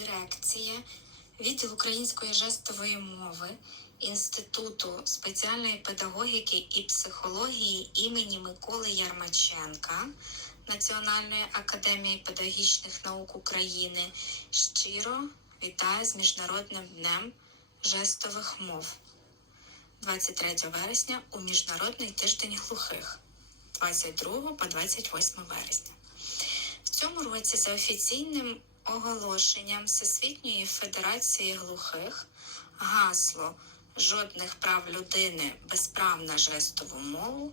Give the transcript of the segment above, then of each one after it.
дирекція, відділ української жестової мови Інституту спеціальної педагогіки і психології імені Миколи Ярмаченка Національної академії педагогічних наук України. Щиро вітаю з Міжнародним днем жестових мов. 23 вересня у Міжнародний тиждень глухих. 22 по 28 вересня. В цьому році за офіційним оголошенням Всесвітньої Федерації глухих гасло жодних прав людини без прав на жестову мову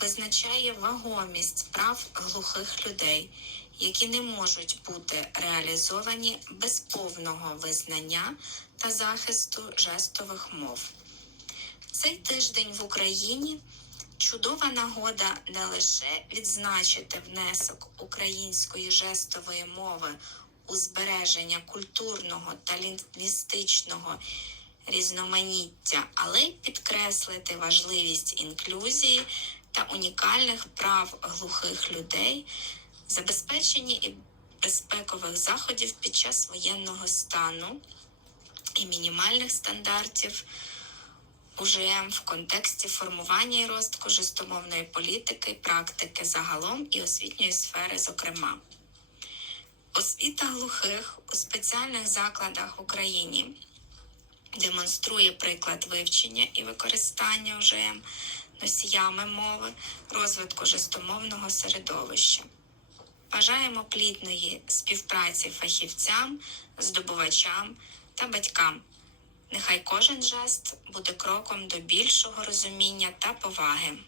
визначає вагомість прав глухих людей, які не можуть бути реалізовані без повного визнання та захисту жестових мов. Цей тиждень в Україні чудова нагода не лише відзначити внесок української жестової мови у збереження культурного та лінгвістичного різноманіття, але й підкреслити важливість інклюзії та унікальних прав глухих людей, забезпечення і безпекових заходів під час воєнного стану і мінімальних стандартів. УЖМ в контексті формування і розвитку жестомовної політики, практики загалом і освітньої сфери, зокрема. Освіта глухих у спеціальних закладах в Україні демонструє приклад вивчення і використання УЖМ носіями мови, розвитку жестомовного середовища. Бажаємо плідної співпраці фахівцям, здобувачам та батькам. Нехай кожен жест буде кроком до більшого розуміння та поваги.